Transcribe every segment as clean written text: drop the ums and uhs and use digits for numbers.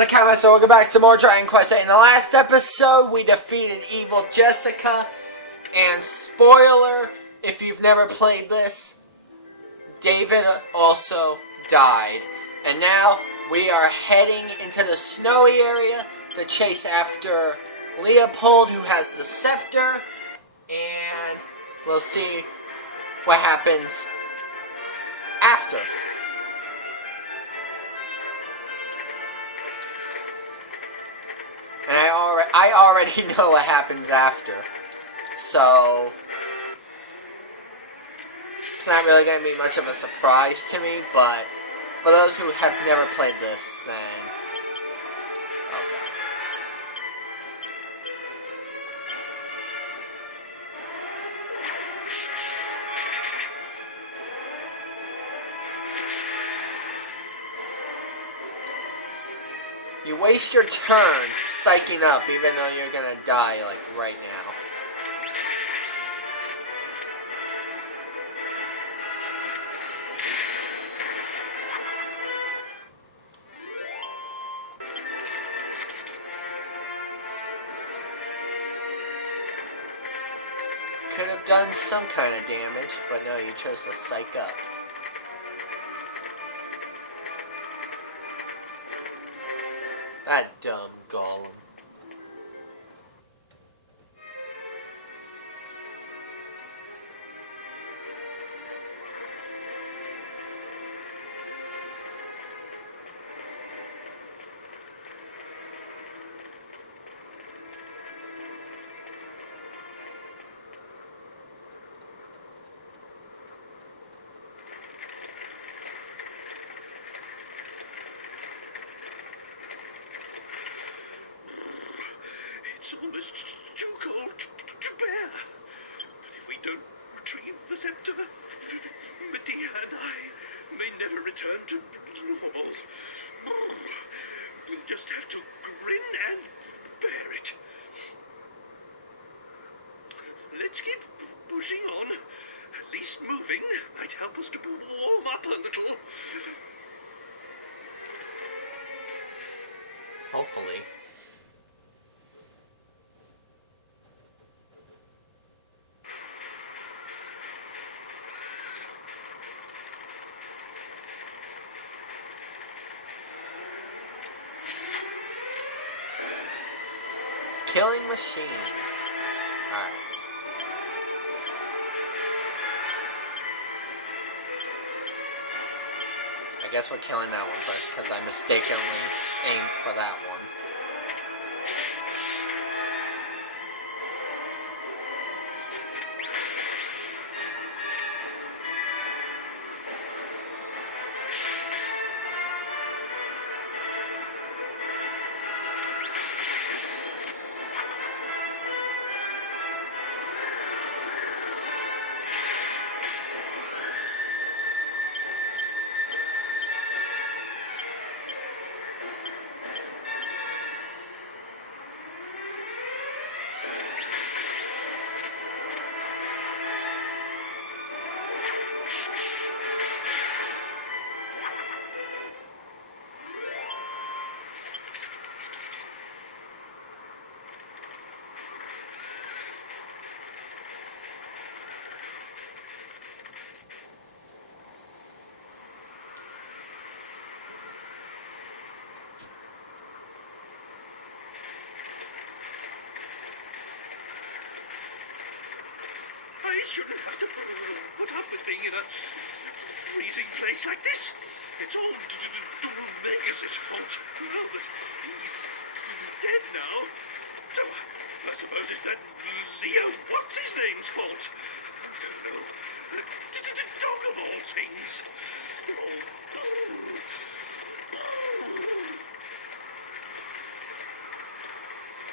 the comments, so welcome back to more Dragon Quest VIII. In the last episode, we defeated evil Jessica, and spoiler, if you've never played this, David also died. And now, we are heading into the snowy area to chase after Leopold, who has the scepter, and we'll see what happens after. And I already know what happens after. So, it's not really going to be much of a surprise to me, but for those who have never played this, then, okay. You waste your turn psyching up, even though you're gonna die, like, right now. Could have done some kind of damage, but no, you chose to psych up. That dumb golem. It's almost too cold to bear. But if we don't retrieve the scepter, Medea and I may never return to normal. We'll just have to grin and bear it. Let's keep pushing on. At least moving might help us to warm up a little. Hopefully. Killing machines. Alright. I guess we're killing that one first, because I mistakenly aimed for that one. I shouldn't have to put up with being in a freezing place like this. It's all Dhoulmagus' fault. Oh, but he's dead now. So I suppose it's that Leo what's-his-name's fault. I don't know. Dog of all things.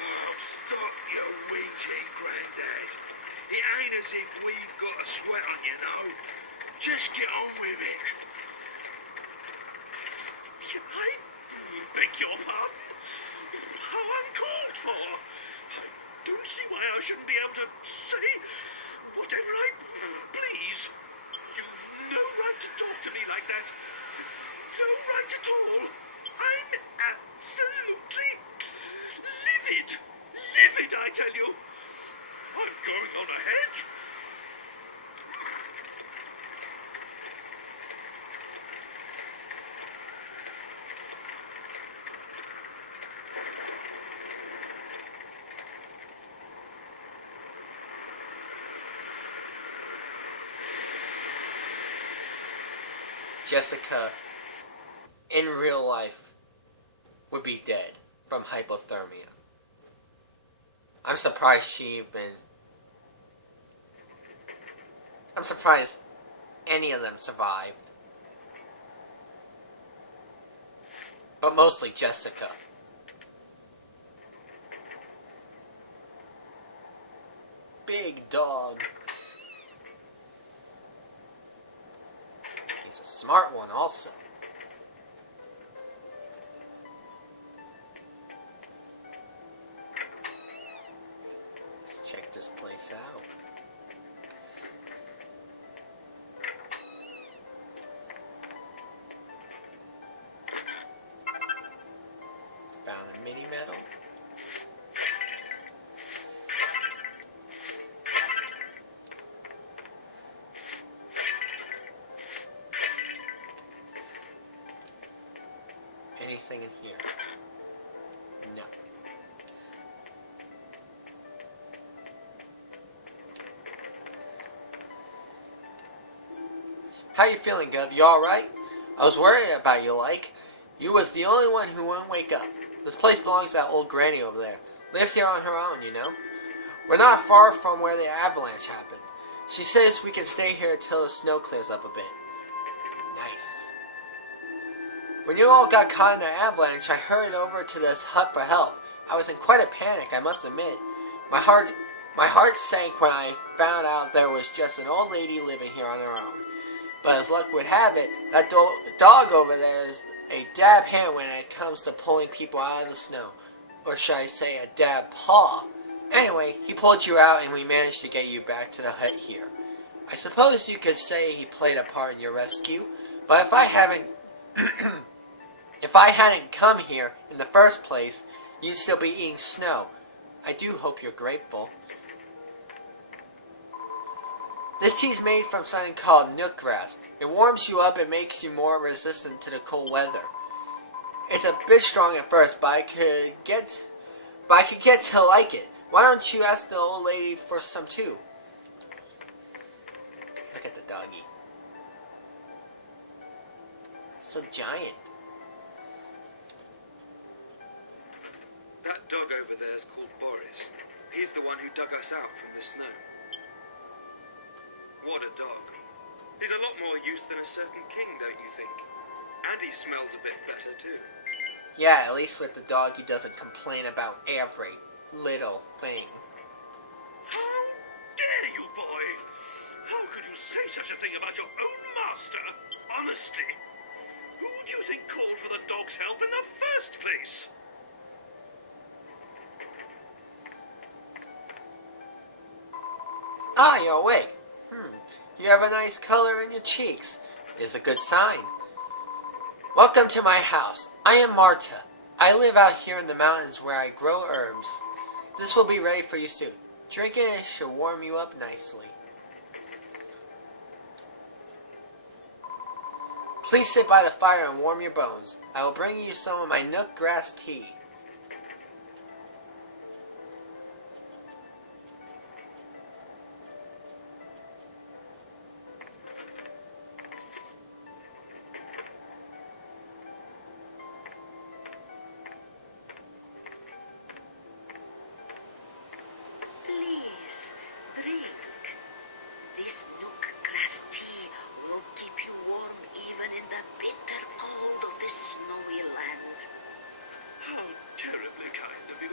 Oh, stop your whinging, Grandad. It ain't as if we've got a sweat on you, know. Just get on with it. I beg your pardon? How uncalled for. I don't see why I shouldn't be able to say whatever I please. You've no right to talk to me like that. No right at all. I'm absolutely Jessica in real life would be dead from hypothermia. I'm surprised I'm surprised any of them survived. But mostly Jessica. Big dog. He's a smart one also. Let's check this place out. Found a mini medal. Anything in here? No. How you feeling, Gov? You alright? I was worried about you, like. You was the only one who wouldn't wake up. This place belongs to that old granny over there. Lives here on her own, you know. We're not far from where the avalanche happened. She says we can stay here until the snow clears up a bit. Nice. When you all got caught in the avalanche, I hurried over to this hut for help. I was in quite a panic, I must admit. My heart sank when I found out there was just an old lady living here on her own. But as luck would have it, that dog over there is a dab hand when it comes to pulling people out of the snow. Or should I say a dab paw. Anyway, he pulled you out and we managed to get you back to the hut here. I suppose you could say he played a part in your rescue, but if I hadn't come here in the first place, you'd still be eating snow. I do hope you're grateful. This tea's made from something called nook grass. It warms you up and makes you more resistant to the cold weather. It's a bit strong at first, but I could get to like it. Why don't you ask the old lady for some too? Look at the doggy. So giant. That dog over there is called Boris. He's the one who dug us out from the snow. What a dog. He's a lot more use than a certain king, don't you think? And he smells a bit better too. Yeah, at least with the dog he doesn't complain about every little thing. How dare you, boy? How could you say such a thing about your own master? Honestly. Who do you think called for the dog's help in the first place? Ah, you're awake. You have a nice color in your cheeks. It is a good sign. Welcome to my house. I am Marta. I live out here in the mountains where I grow herbs. This will be ready for you soon. Drinking it should warm you up nicely. Please sit by the fire and warm your bones. I will bring you some of my nook grass tea. Please, drink. This nook grass tea will keep you warm even in the bitter cold of this snowy land. How terribly kind of you.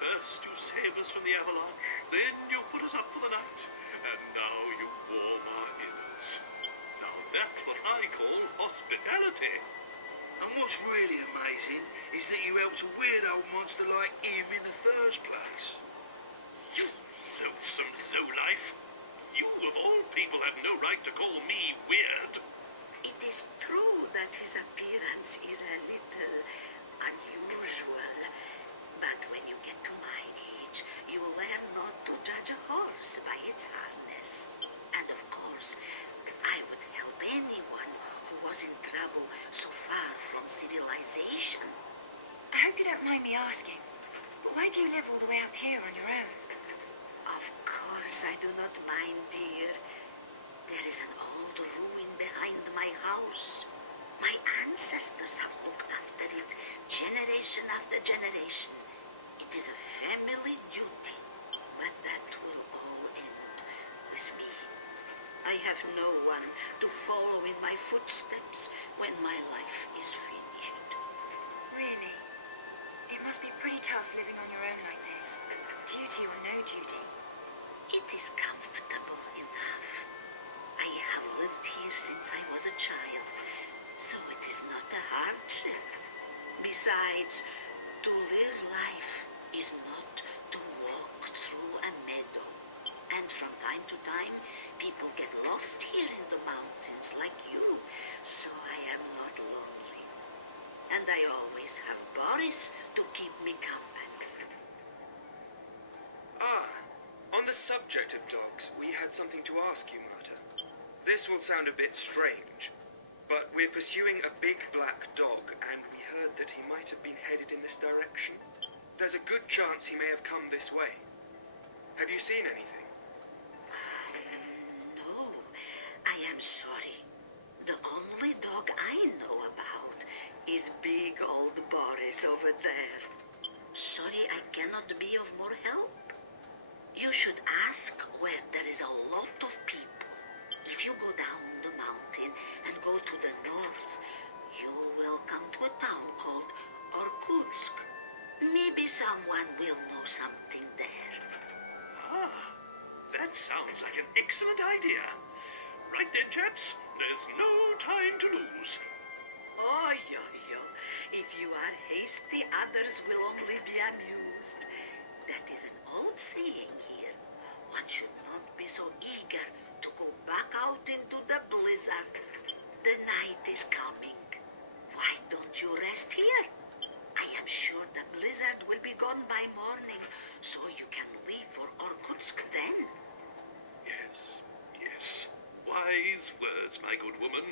First you save us from the avalanche, then you put us up for the night, and now you warm our innards. Now that's what I call hospitality. And what's really amazing is that you helped a weird old monster like him in the first place. You loathsome lowlife. You, of all people, have no right to call me weird. It is true that his appearance is a little unusual, but when you get to my age, you learn not to judge a horse by its harness. And of course, I would help anyone who was in trouble so far from civilization. I hope you don't mind me asking, but why do you live all the way out here on your own? Of course, I do not mind, dear. There is an old ruin behind my house. My ancestors have looked after it generation after generation. It is a family duty, but that will all end with me. I have no one to follow in my footsteps when my life is finished. Really? It must be pretty tough living on your own like this. Duty or no duty. It is comfortable enough. I have lived here since I was a child, so it is not a hardship. Besides, to live life is not to walk through a meadow. And from time to time, people get lost here in the mountains like you, so I am not lonely. And I always have Boris to keep me company. On the subject of dogs, we had something to ask you, Marta. This will sound a bit strange, but we're pursuing a big black dog, and we heard that he might have been headed in this direction. There's a good chance he may have come this way. Have you seen anything? No, I am sorry. The only dog I know about is big old Boris over there. Sorry I cannot be of more help. You should ask where there is a lot of people. If you go down the mountain and go to the north, you will come to a town called Orkutsk. Maybe someone will know something there. Ah, that sounds like an excellent idea. Right then, chaps, there's no time to lose. Oh, yo. If you are hasty, others will only be amused. That is an old saying here. One should not be so eager to go back out into the blizzard. The night is coming. Why don't you rest here? I am sure the blizzard will be gone by morning, so you can leave for Orkutsk then. Yes. Wise words, my good woman.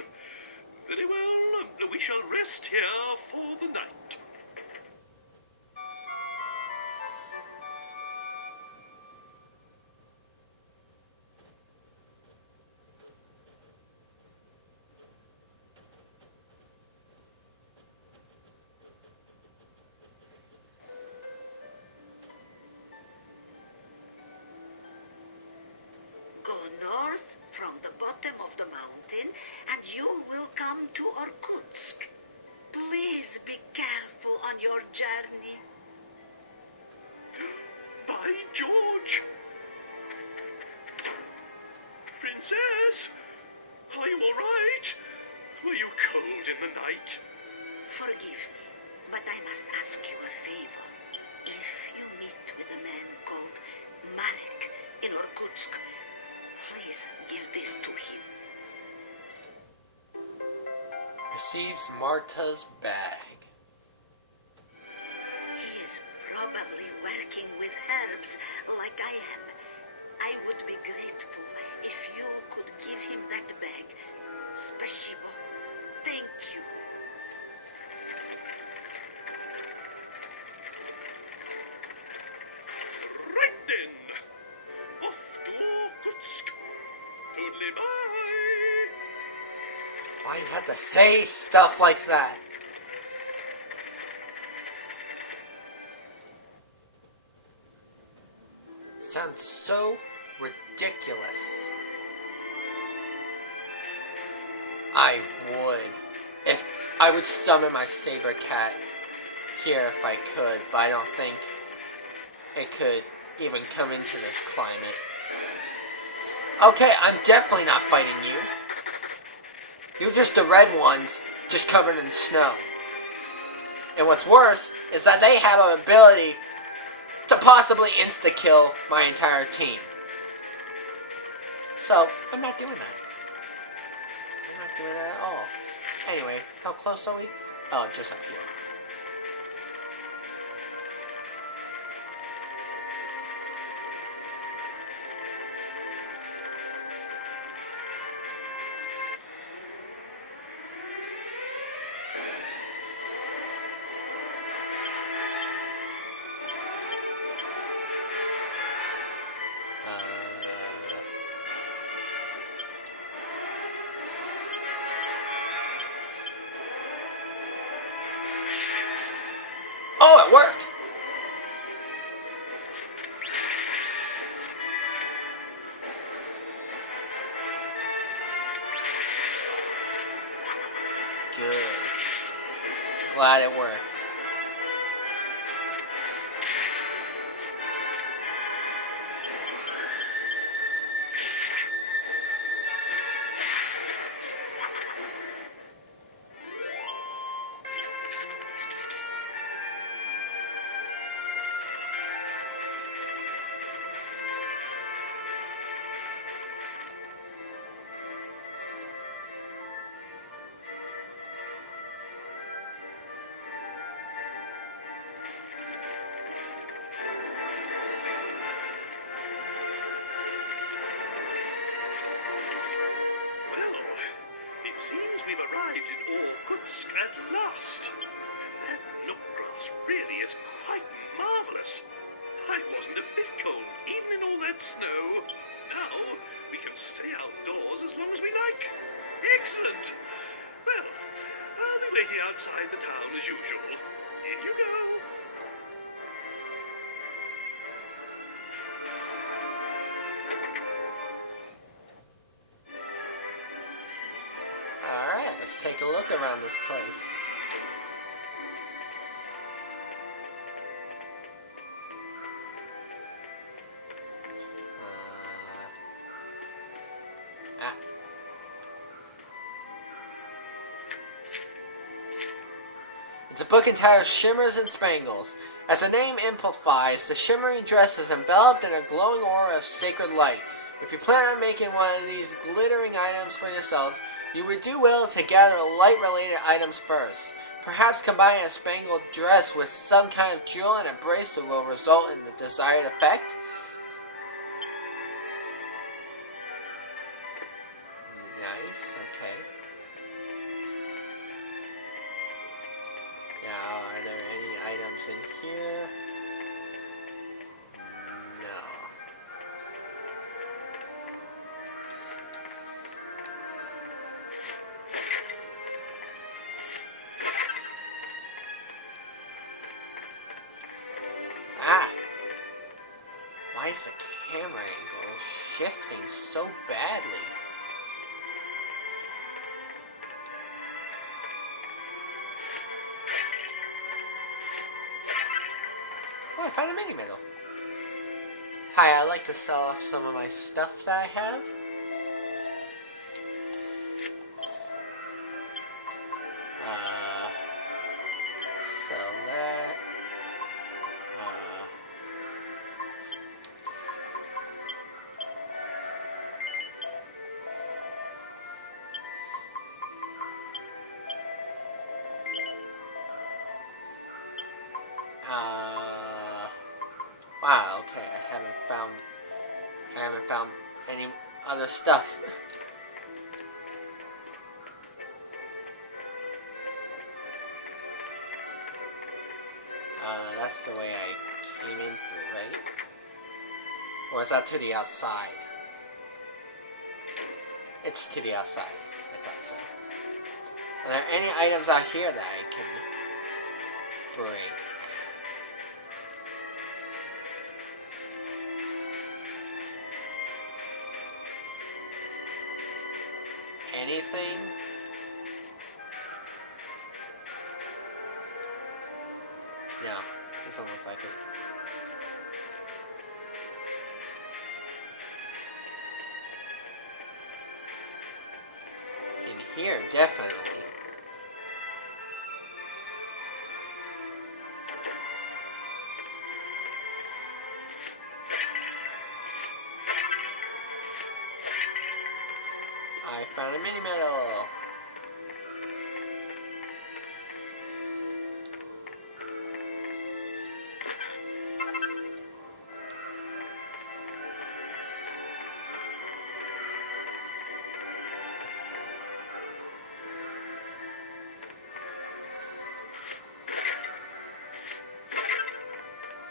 Very well, we shall rest here for the night. Go north from the bottom of the mountain and you will come to Orkutsk. Please be careful on your journey. By George! Princess, are you all right? Were you cold in the night? Forgive me, but I must ask you a favor. If you meet with a man called Marek in Orkutsk, please give this to him. Receives Marta's bag. He is probably working with herbs like I am. I would be grateful if you could give him that bag. Spasibo. Thank you. Right then. Off to Orkutsk. Dhoulmagus. Why you have to say stuff like that? Sounds so ridiculous. I would summon my saber cat here if I could, but I don't think it could even come into this climate. Okay, I'm definitely not fighting you. You're just the red ones, just covered in snow. And what's worse is that they have an ability to possibly insta-kill my entire team. So, I'm not doing that. I'm not doing that at all. Anyway, how close are we? Oh, just up here. Glad it worked. It seems we've arrived in Orkutsk at last. And that milk grass really is quite marvelous. I wasn't a bit cold, even in all that snow. Now we can stay outdoors as long as we like. Excellent. Well, I'll be waiting outside the town as usual. In you go. Alright, let's take a look around this place. It's a book entitled Shimmers and Spangles. As the name implies, the shimmering dress is enveloped in a glowing aura of sacred light. If you plan on making one of these glittering items for yourself, you would do well to gather light-related items first. Perhaps combining a spangled dress with some kind of jewel and a bracelet will result in the desired effect. Nice, okay. Now, are there any items in here? No. Why is the camera angle shifting so badly? Oh, I found a mini medal. Hi, I'd like to sell off some of my stuff that I have. Sell that. Wow, okay, I haven't found any other stuff. That's the way I came in through, right? Or is that to the outside? It's to the outside, I thought so. Are there any items out here that I can bring? Anything? No, doesn't look like it. In here, definitely. I found a mini medal.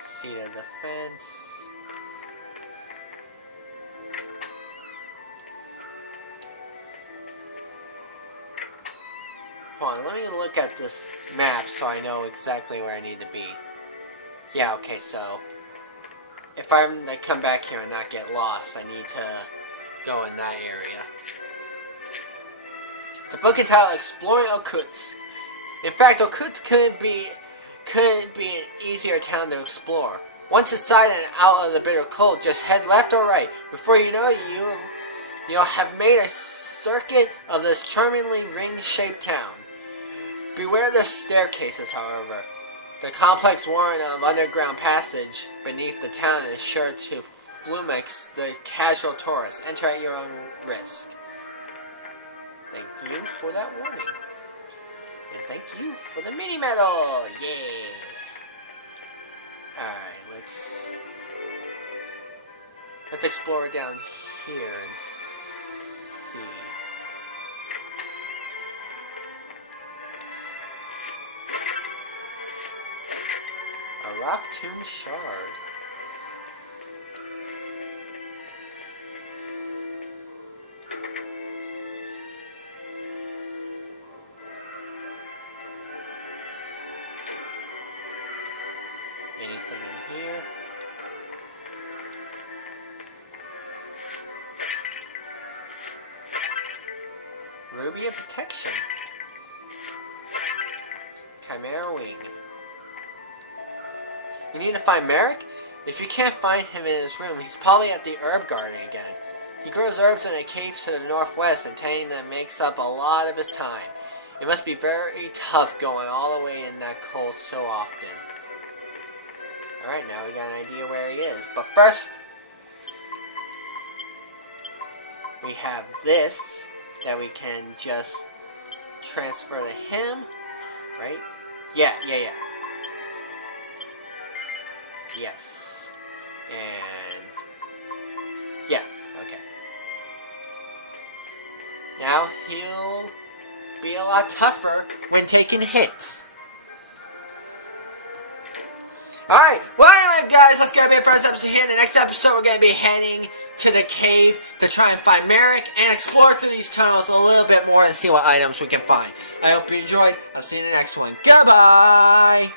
Seat of defense. Hold on, let me look at this map so I know exactly where I need to be. Yeah, okay, so if I'm to come back here and not get lost, I need to go in that area. It's a book entitled Exploring Orkutsk. In fact, Orkutsk couldn't be an easier town to explore. Once inside and out of the bitter cold, just head left or right. Before you know it, you'll have made a circuit of this charmingly ring-shaped town. Beware the staircases, however. The complex warren of underground passage beneath the town is sure to flummox the casual tourist. Enter at your own risk. Thank you for that warning. And thank you for the mini medal! Yeah! Alright, let's explore down here and see. A rock tomb shard. Anything in here? Ruby of Protection. Chimera Wing. You need to find Merrick? If you can't find him in his room, he's probably at the herb garden again. He grows herbs in a cave to the northwest, and tending them makes up a lot of his time. It must be very tough going all the way in that cold so often. Alright, now we got an idea where he is. But first, we have this that we can just transfer to him, right? Yeah. Yes. And yeah, okay. Now he'll be a lot tougher when taking hits. Alright, well anyway guys, that's going to be it for this episode here. In the next episode we're going to be heading to the cave to try and find Merrick and explore through these tunnels a little bit more and see what items we can find. I hope you enjoyed. I'll see you in the next one. Goodbye!